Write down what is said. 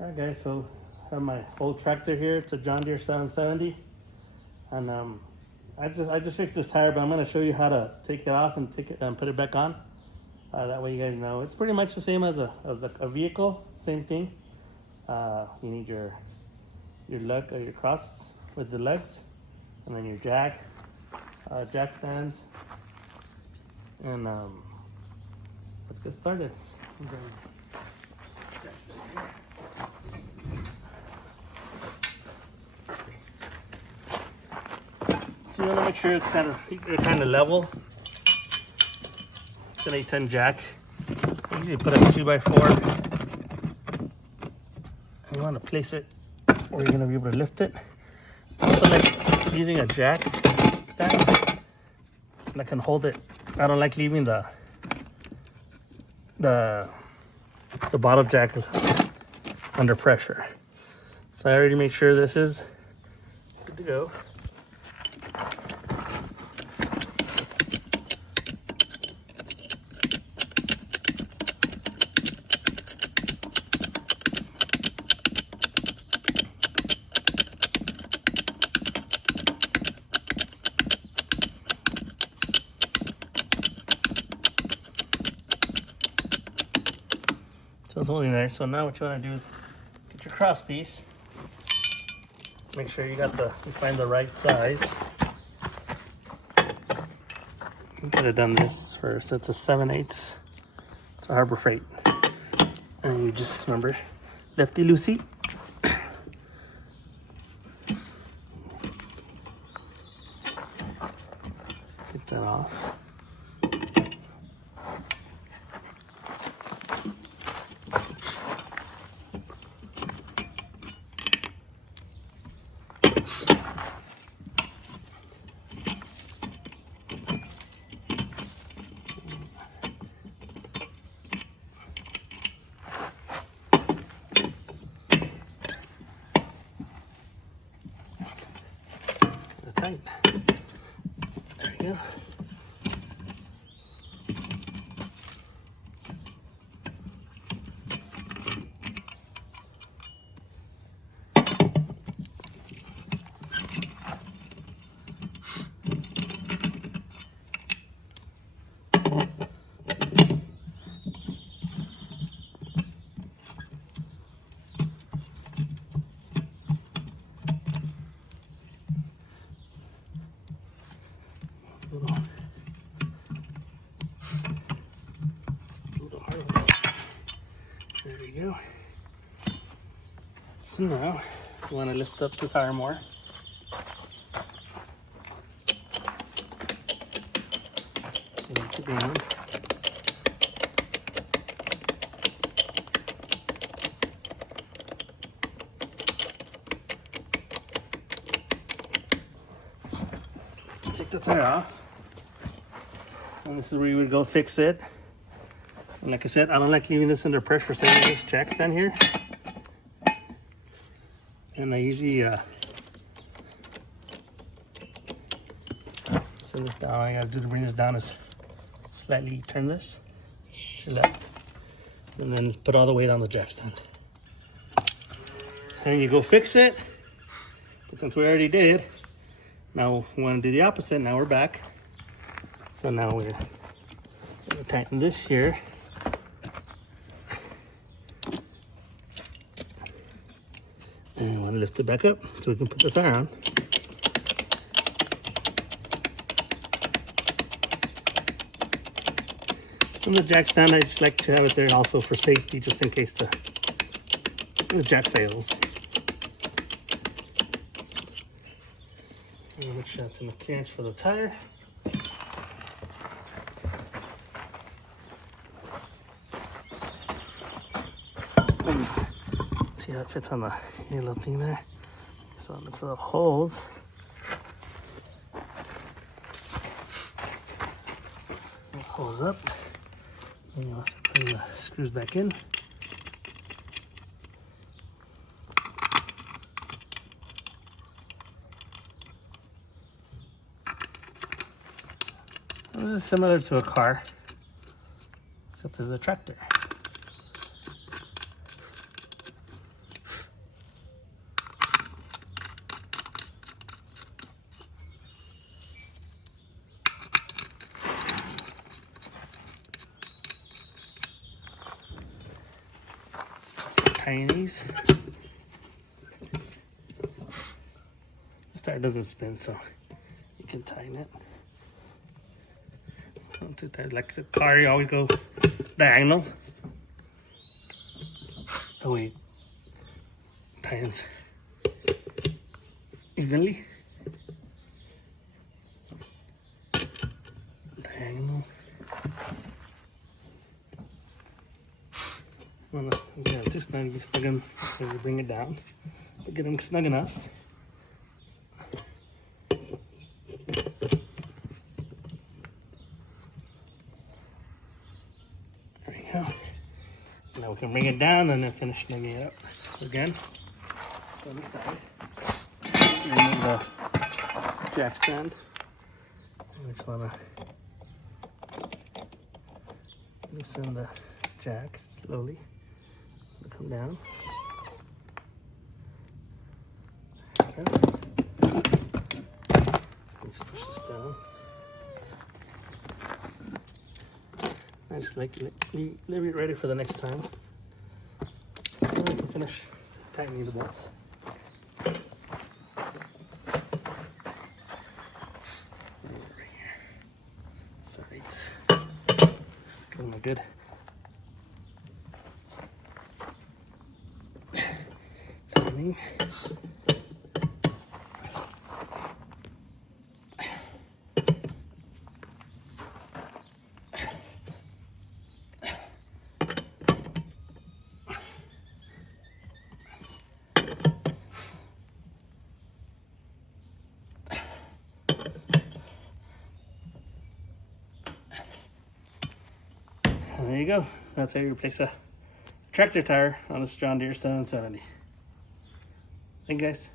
Alright guys, so I have my old tractor here. It's a John Deere 770. And I just fixed this tire, but I'm gonna show you how to take it off and take it and put it back on. That way you guys know. It's pretty much the same as a vehicle, same thing. You need your lug or your cross with the legs, and then your jack stands. And let's get started. So you want to make sure it's kind of level. It's an 810 jack. I usually put a 2x4. And you want to place it where you're going to be able to lift it. Also like using a jack stand that can hold it. I don't like leaving the bottom jack under pressure. So I already made sure this is good to go. So it's holding there. So now what you want to do is get your cross piece. Make sure you find the right size. You could have done this first. It's a 7/8. It's a Harbor Freight. And you just remember, lefty loosey. Get that off. Tight. There you go. Little hard ones. There we go. So now you want to lift up the tire more. Get it down. Take the tire off. And this is where you would go fix it. And like I said, I don't like leaving this under pressure, so I use this jack stand here. And I usually send this down. All I gotta do to bring this down is slightly turn this to left, and then put all the weight on the jack stand. And you go fix it. But since we already did, now we want to do the opposite. Now we're back. So now we're gonna tighten this here. And I want to lift it back up so we can put the tire on. And the jack stand, I just like to have it there also for safety, just in case the jack fails. And make sure that's enough clearance for the tire. See how it fits on the yellow thing there. So it looks like holes. Holes up. And you also put the screws back in. This is similar to a car, except this is a tractor. tighten these. This tire doesn't spin, so you can tighten it. Don't do that. Like the car, you always go diagonal. Oh wait, tightens evenly. Diagonal. Yeah, just snug them so you bring it down. But get them snug enough. There you go. Now we can bring it down and then finish snugging it up. So again, on the side, remove the jack stand. I just want to loosen the jack slowly. Come down. Okay. Just push this down. I just like leave it ready for the next time. And we can finish tightening the bolts. Over here. Sides. Get them good. Tightening. And there you go. That's how you replace a tractor tire on this John Deere 770. Thank you guys.